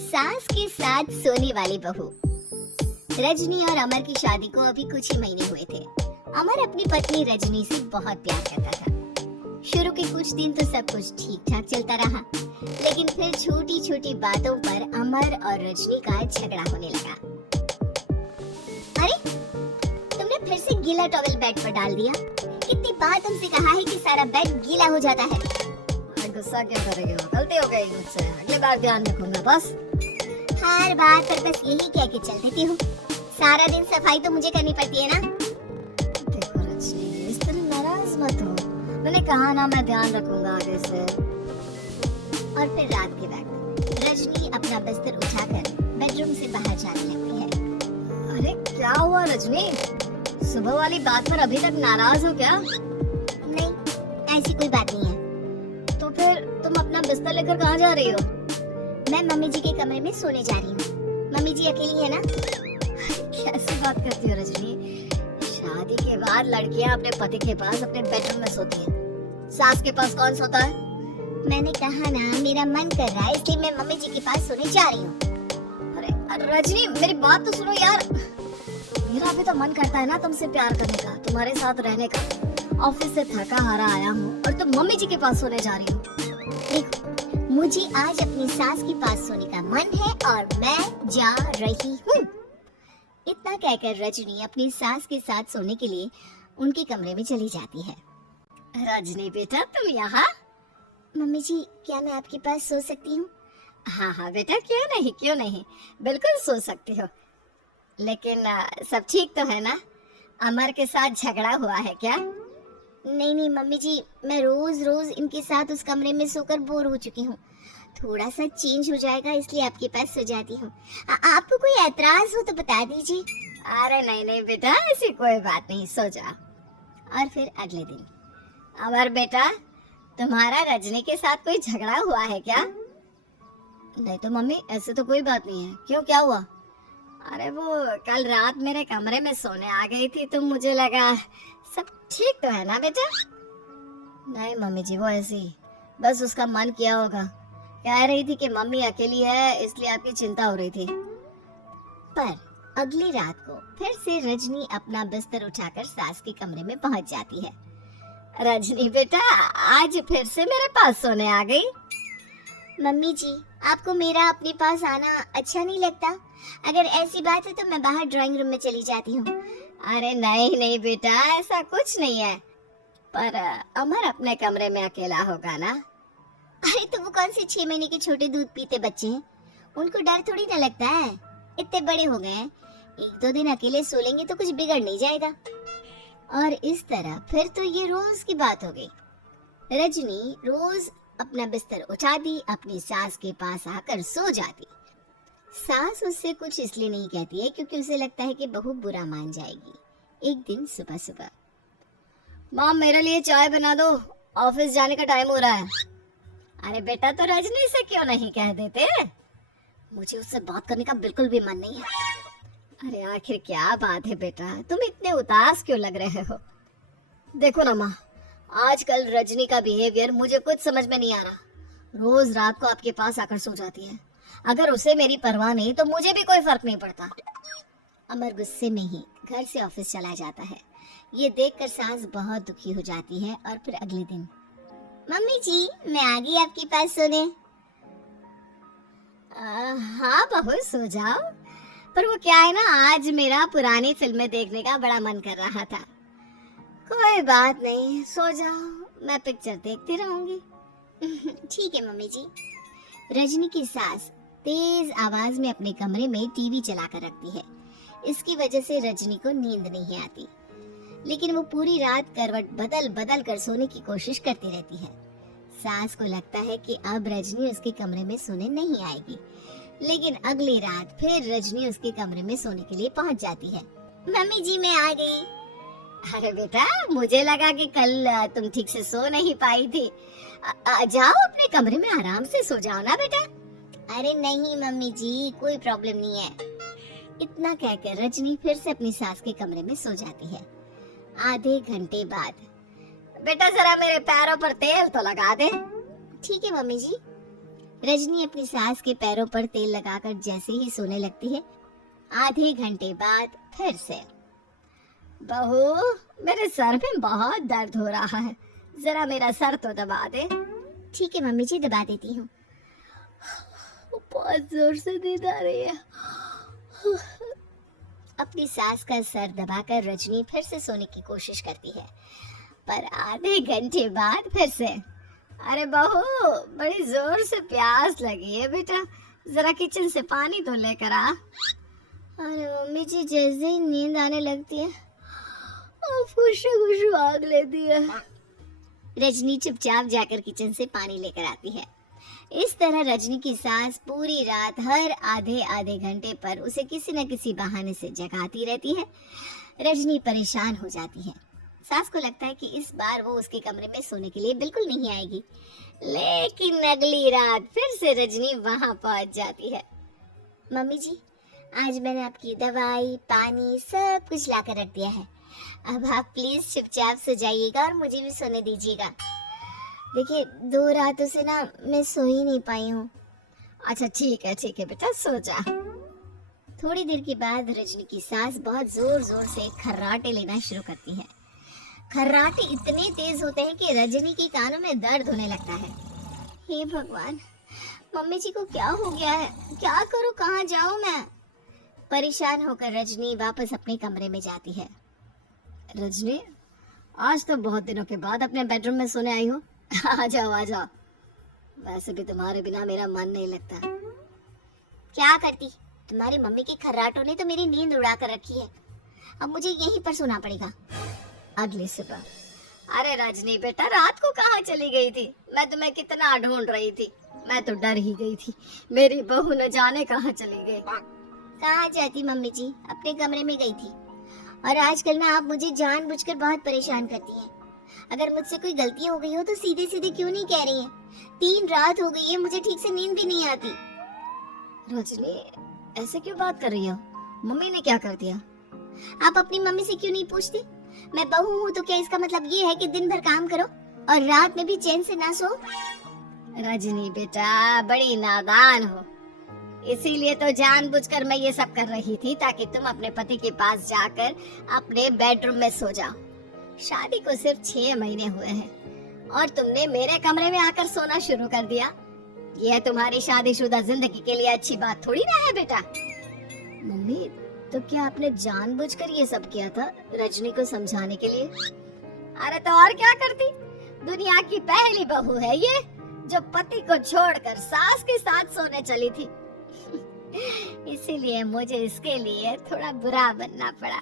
सास के साथ सोने वाली बहू। रजनी और अमर की शादी को अभी कुछ ही महीने हुए थे। अमर अपनी पत्नी रजनी से बहुत प्यार करता था। शुरू के कुछ दिन तो सब कुछ ठीक ठाक चलता रहा, लेकिन फिर छोटी छोटी बातों पर अमर और रजनी का झगड़ा होने लगा। अरे, तुमने फिर से गीला टॉवेल बेड पर डाल दिया। कितनी बार तुमसे कहा है कि सारा बेड गीला हो जाता है। गुस्सा क्यों कर रही हो? गलती हो गई मुझसे, अगली बार ध्यान रखूंगा बस। हर बार पर बस यही कह के चल देती हूँ। सारा दिन सफाई तो मुझे करनी पड़ती है ना। देखो रजनी, इस तरह नाराज मत हो। मैंने कहा ना, मैं ध्यान रखूंगा आगे से। और फिर रात के वक्त रजनी अपना बिस्तर उठाकर बेडरूम से बाहर जाने लगती है। अरे क्या हुआ रजनी? सुबह वाली बात पर अभी तक नाराज हो क्या? नहीं, ऐसी कोई बात नहीं है। तो फिर तुम अपना बिस्तर लेकर कहाँ जा रही हो? मैं मम्मी जी के कमरे में सोने जा रही हूँ। मम्मी जी अकेली है ना। कैसी बात करती हो रजनी? शादी के बाद लड़कियाँ अपने पति के पास अपने बेडरूम में सोती हैं। सास के पास कौन सोता है? मैंने कहा ना, मेरा मन कर रहा है इसलिए मैं मम्मी जी के पास सोने जा रही हूँ। अरे रजनी, मेरी बात तो सुनो यार। मेरा भी तो मन करता है ना तुमसे प्यार करने का, तुम्हारे साथ रहने का। ऑफिस से थका हारा आया हूँ और तुम मम्मी जी के पास सोने जा रही हो। देखो, मुझे आज अपनी सास के पास सोने का मन है और मैं जा रही हूँ। इतना कहकर रजनी अपनी सास के साथ सोने के लिए उनके कमरे में चली जाती है। रजनी बेटा, तुम यहाँ? मम्मी जी, क्या मैं आपके पास सो सकती हूँ? हाँ हाँ बेटा, क्यों नहीं, बिल्कुल सो सकती हो। लेकिन सब ठीक तो है ना? अमर के साथ झगड़ा हुआ है क्या? नहीं नहीं मम्मी जी, मैं रोज रोज इनके साथ उस कमरे में सोकर बोर हो चुकी हूँ। थोड़ा सा चेंज हो जाएगा इसलिए आपके पास सो जाती हूँ। आपको कोई ऐतराज हो तो बता दीजिए। अरे नहीं नहीं बेटा, ऐसी कोई बात नहीं, सो जा। और फिर अगले दिन। अमर बेटा, तुम्हारा रजनी के साथ कोई झगड़ा हुआ है क्या? नहीं तो मम्मी, ऐसे तो कोई बात नहीं है। क्यों, क्या हुआ? अरे वो कल रात मेरे कमरे में सोने आ गई थी तो मुझे लगा सब ठीक तो है ना बेटा? नहीं मम्मी जी, वो ऐसे ही बस उसका मन किया होगा। कह रही थी कि मम्मी अकेली है इसलिए आपकी चिंता हो रही थी। पर अगली रात को फिर से रजनी अपना बिस्तर उठाकर सास के कमरे में पहुंच जाती है। रजनी बेटा, आज फिर से मेरे पास सोने आ गई। मम्मी जी, आपको मेरा अपने पास आना अच्छा नहीं लगता? अगर ऐसी बात है तो मैं बाहर ड्राइंग रूम में चली जाती हूँ। अरे नहीं नहीं बेटा, ऐसा कुछ नहीं है। पर अमर अपने कमरे में अकेला होगा ना? अरे तो वो कौन से 6 महीने के छोटे दूध पीते बच्चे हैं, उनको डर थोड़ी ना लगता है। इतने बड़े हो गए हैं, 1-2 दिन अकेले सो लेंगे तो कुछ बिगड़ नहीं जाएगा। और इस तरह फिर तो ये रोज की बात हो गई। रजनी रोज अपना बिस्तर उठाती, अपनी सास के पास आकर सो जाती। सास उससे कुछ इसलिए नहीं कहती है क्योंकि उसे लगता है कि बहू बुरा मान जाएगी। एक दिन सुबह सुबह, माँ मेरे लिए चाय बना दो, ऑफिस जाने का टाइम हो रहा है। अरे बेटा, तो रजनी से क्यों नहीं कह देते? मुझे उससे बात करने का बिल्कुल भी मन नहीं है। अरे आखिर क्या बात है बेटा, तुम इतने उदास क्यों लग रहे हो? देखो ना माँ, आजकल रजनी का बिहेवियर मुझे कुछ समझ में नहीं आ रहा। रोज रात को आपके पास आकर सो जाती है। अगर उसे मेरी परवाह नहीं तो मुझे भी कोई फर्क नहीं पड़ता। अमर गुस्से में ही घर से ऑफिस चला जाता है। ये देखकर सास बहुत दुखी हो जाती है। और फिर अगले दिन, मम्मी जी, मैं आ गई आपके पास सोने। हाँ बहू, सो जाओ। पर वो क्या है ना, आज मेरा पुरानी फिल्में देखने का बड़ा मन कर रहा था। कोई बात नहीं, सो जाओ, मैं पिक्चर देखती रहूंगी। ठीक है मम्मी जी। रजनी की सास तेज आवाज में अपने कमरे में टीवी चलाकर रखती है। इसकी वजह से रजनी को नींद नहीं आती, लेकिन वो पूरी रात करवट बदल बदल कर सोने की कोशिश करती रहती है। सास को लगता है कि अब रजनी उसके कमरे में सोने नहीं आएगी, लेकिन अगली रात फिर रजनी उसके कमरे में सोने के लिए पहुंच जाती है। मम्मी जी, मैं आ गई। अरे बेटा, मुझे लगा कि कल तुम ठीक से सो नहीं पाई थी। जाओ अपने कमरे में आराम से सो जाओ ना बेटा। अरे नहीं मम्मी जी, कोई प्रॉब्लम नहीं है। इतना कहकर रजनी फिर से अपनी सास के कमरे में सो जाती है। आधे घंटे बाद, बेटा जरा मेरे पैरों पर तेल तो लगा दे। ठीक है मम्मी जी। रजनी अपनी सास के पैरों पर तेल लगाकर जैसे ही सोने लगती है, आधे घंटे बाद फिर से। बहू, मेरे सर में बहुत दर्द हो रहा है, जरा मेरा सर तो दबा दे। ठीक है मम्मी जी, दबा देती हूँ। बहुत जोर से नींद आ रही है। अपनी सास का सर दबाकर रजनी फिर से सोने की कोशिश करती है, पर आधे घंटे बाद फिर से। अरे बहू, बड़ी जोर से प्यास लगी है बेटा, जरा किचन से पानी तो लेकर आ। अरे मम्मी जी, जैसे ही नींद आने लगती है खुशबू आग लेती है। रजनी चुपचाप जाकर किचन से पानी लेकर आती है। इस तरह रजनी की सास पूरी रात हर आधे आधे घंटे पर उसे किसी न किसी बहाने से जगाती रहती है। रजनी परेशान हो जाती है। सास को लगता है कि इस बार वो उसके कमरे में सोने के लिए बिल्कुल नहीं आएगी, लेकिन अगली रात फिर से रजनी वहां पहुंच जाती है। मम्मी जी, आज मैंने आपकी दवाई, पानी सब कुछ लाकर रख दिया है। अब आप प्लीज चुपचाप सो जाइएगा और मुझे भी सोने दीजिएगा। देखिए, 2 रातों से ना मैं सो ही नहीं पाई हूँ। अच्छा ठीक है बेटा, सो जा। थोड़ी देर के बाद रजनी की सास बहुत जोर जोर से खर्राटे लेना शुरू करती है। खर्राटे इतने तेज होते हैं कि रजनी के कानों में दर्द होने लगता है। हे भगवान, मम्मी जी को क्या हो गया है? क्या करूँ, कहाँ जाऊँ मैं? परेशान होकर रजनी वापस अपने कमरे में जाती है। रजनी, आज तो बहुत दिनों के बाद अपने बेडरूम में सोने आई हो। आ जाओ आ जाओ, वैसे भी तुम्हारे बिना मेरा मन नहीं लगता। क्या करती, तुम्हारी मम्मी के खर्राटों ने तो मेरी नींद उड़ा कर रखी है। अब मुझे यहीं पर सोना पड़ेगा। अगली सुबह। अरे रजनी बेटा, रात को कहाँ चली गई थी? मैं तुम्हें कितना ढूंढ रही थी, मैं तो डर ही गई थी, मेरी बहू न जाने कहाँ चली गई। कहाँ जाती मम्मी जी, अपने कमरे में गई थी। और आजकल ना आप मुझे जानबूझकर बहुत परेशान करती हैं। अगर मुझसे कोई गलती हो गई हो तो सीधे सीधे क्यों नहीं कह रही हैं? 3 रात हो गई है, मुझे ठीक से नींद भी नहीं आती। रजनी, ऐसे क्यों बात कर रही हो? मम्मी ने क्या कर दिया? आप अपनी मम्मी से क्यों नहीं पूछती? मैं बहू हूँ तो क्या इसका मतलब ये है कि दिन भर काम करो और रात में भी चैन से ना सो? रजनी बेटा, बड़ी नादान हो, इसीलिए तो जानबूझकर मैं ये सब कर रही थी ताकि तुम अपने पति के पास जाकर अपने बेडरूम में सो जाओ। शादी को सिर्फ 6 महीने हुए हैं और तुमने मेरे कमरे में आकर सोना शुरू कर दिया। यह तुम्हारी शादीशुदा जिंदगी के लिए अच्छी बात थोड़ी ना है बेटा। मम्मी, तो क्या आपने जानबूझकर ये सब किया था रजनी को समझाने के लिए? अरे तो और क्या करती, दुनिया की पहली बहू है ये जो पति को छोड़कर सास के साथ सोने चली थी। इसीलिए मुझे इसके लिए थोड़ा बुरा बनना पड़ा।